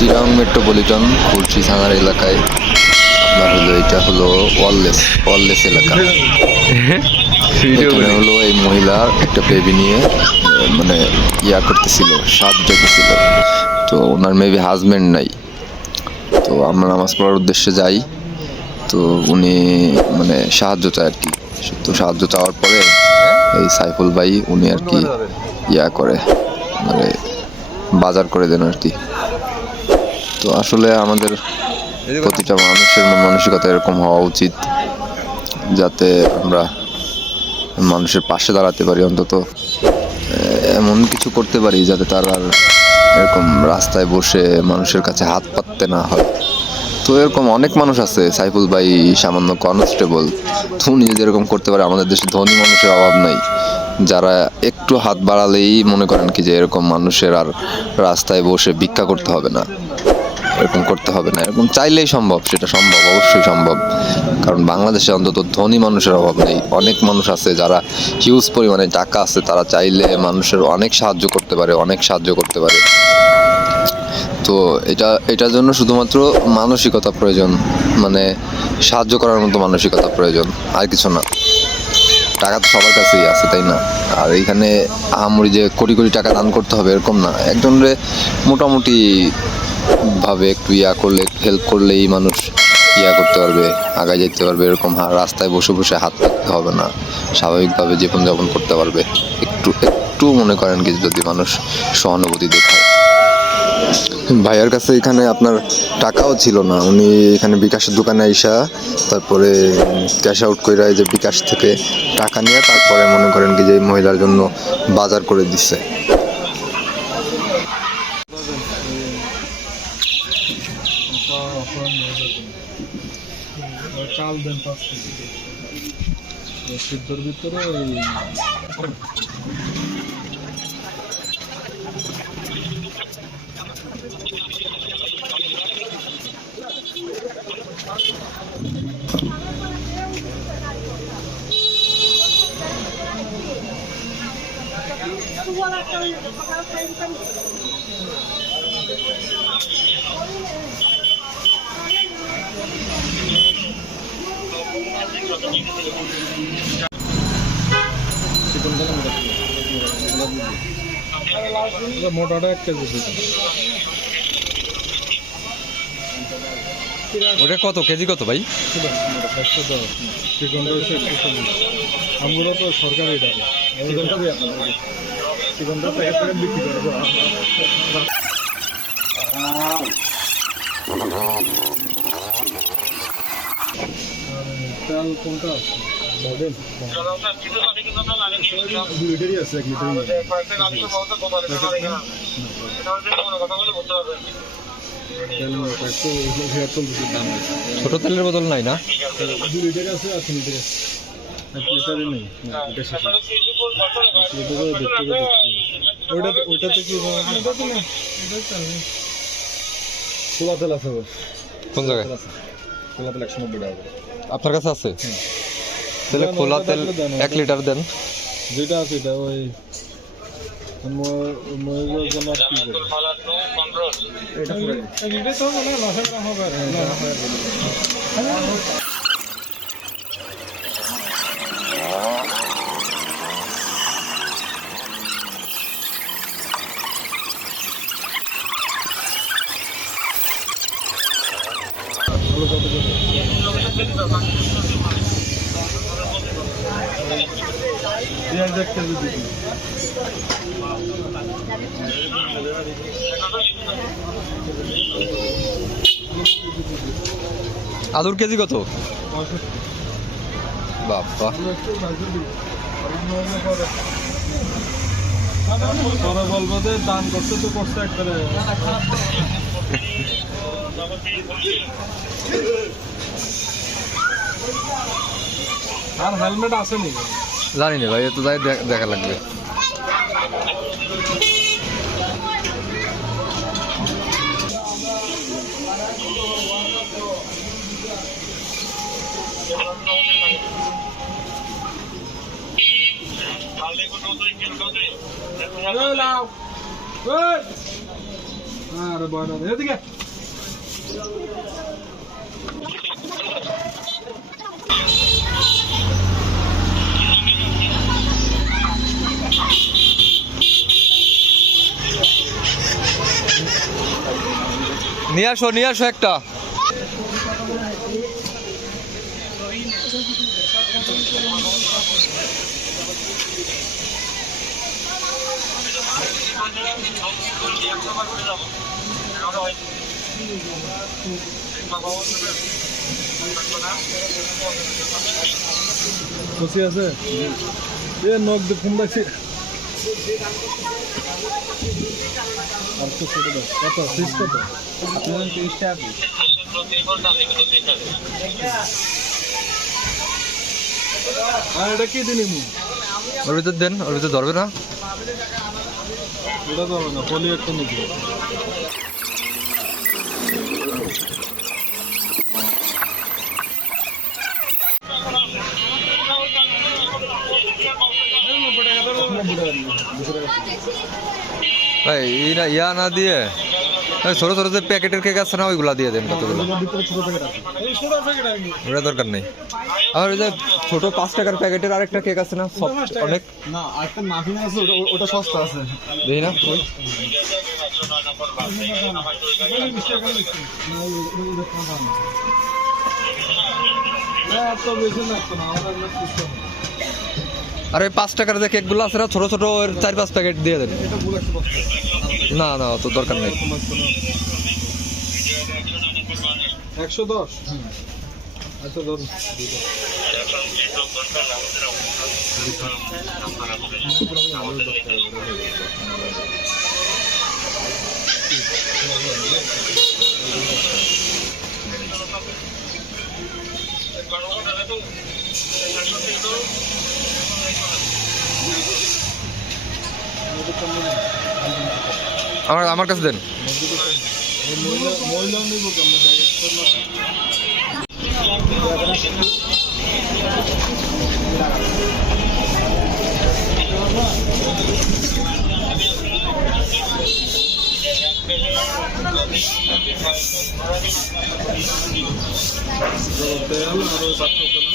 Chirang metropolitan খুলশী থানার এলাকায় আপনার হলো এটা হলো ওয়ারলেস এলাকা। এখানে হলো এই মহিলা একটা বেবি নিয়ে মানে করতেছিল, সাহায্য করতেছিল। তো ওনার মেবি হাজবেন্ড নাই। তো আমরা নামাজ পড়ার উদ্দেশ্যে যাই। তো উনি মানে সাহায্য চায় আর কি। তো সাহায্য চাওয়ার পরে এই সাইফুল ভাই উনি আর কি করে, মানে বাজার করে দেন আর কি। তো আসলে আমাদের প্রতিটা মানুষের মন মানসিকতা এরকম হওয়া উচিত, যাতে আমরা মানুষের পাশে দাঁড়াতে পারি, অন্তত এমন কিছু করতে পারি যাতে তার আর এরকম রাস্তায় বসে মানুষের কাছে হাত পাততে না হয়। তো এরকম অনেক মানুষ আছে, সাইফুল ভাই সামান্য কনস্টেবল, তো উনি যদি এরকম করতে পারে, আমাদের দেশে ধনী মানুষের অভাব নাই, যারা একটু হাত বাড়ালেই মনে করেন কি যে এরকম মানুষের আর রাস্তায় বসে ভিক্ষা করতে হবে না, এরকম করতে হবে না। এরকম চাইলেই সম্ভব, সেটা সম্ভব, অবশ্যই সম্ভব। কারণ বাংলাদেশে অন্তত ধনী মানুষের অভাব নেই, অনেক মানুষ আছে যারা হিউজ পরিমাণে টাকা আছে, তারা চাইলে মানুষের অনেক সাহায্য করতে পারে, অনেক সাহায্য করতে পারে। তো এটার জন্য শুধুমাত্র মানসিকতা প্রয়োজন, মানে সাহায্য করার মতো মানসিকতা প্রয়োজন, আর কিছু না। টাকা তো সবার কাছেই আছে, তাই না? আর এইখানে আহামরি যে কোটি কোটি টাকা দান করতে হবে এরকম না, একজনের মোটামুটি ভাবে একটু করলে, একটু হেল্প করলেই মানুষ করতে পারবে, আগায় যেতে পারবে। এরকম রাস্তায় বসে বসে হাত পাততে হবে না, স্বাভাবিকভাবে জীবনযাপন করতে পারবে। একটু মনে করেন কি যদি মানুষ সহানুভূতি দেখায়। ভাইয়ার কাছে এখানে আপনার টাকাও ছিল না, উনি এখানে বিকাশের দোকানে আইসা তারপরে ক্যাশ আউট কইরা যে বিকাশ থেকে টাকা নিয়ে তারপরে মনে করেন কি যে এই মহিলার জন্য বাজার করে দিচ্ছে। চাল দেন 5 কেজি সিদ্ধর ভিতরে মোটাটা 1 কেজি। ওটা কত কেজি, কত ভাই? আমগুলো তো সরকারি টাকা, বিক্রি করবো। তেল কোনটা আছে? দুইটারই আছে, 1 ছোট তেলের বোতল নাই না? 2 লিটার আছে, 3 লিটার আছে, 1 লিটারই নেই। ওইটাতে কি খোলা তেল আছে? কোন জায়গায় খোলা তেল 190 টাকা। আপনার কাছে আছে? তাহলে খোলা তেল 1 লিটার দেন। যেটা আছে এটা ওই আলুর কেজি কত? বাবা, বলবো যে দান করতে তো করছে একবারে। আর হেলমেট আসেনি? জানি না ভাই, তো যাই দেখা লাগবে। আরে বড় এদিকে নিয়ে আসো একটা। খুশি আছে এ নখ দিয়ে ফোন রাখছি আর তো ছোট দাও কত ফিস কত আপনার 30 টাকা আর এটা কি দিনই ওর ভিতর দেন, ওর ভিতর ধরবে না। এটা ধরো না পলি একটা নিবি ভাই ইয়া না দিয়ে ছোট ছোট যে প্যাকেটের কেক আছে না ওইগুলা দিয়ে দেন কতগুলো। ওটা দরকার নেই। আর ওই যে ছোট 5 টাকার প্যাকেটের আরেকটা কেক আছে না সফট অনেক, না একটা মাফিন আছে ওটা সস্তা আছে দেখি না ওই তো বেশি লাগতো না আমার আর ওই 5 টাকার যে কেকগুলো আছে না ছোট ছোট ওর 4-5 প্যাকেট দিয়ে দেন। এটা ভুল একটা বস্তা না না অত দরকার নেই। 110 আচ্ছা ধরুন আমার কাছে দেন। মহিলা নিব কেমন তেল আর বাচ্চার জন্য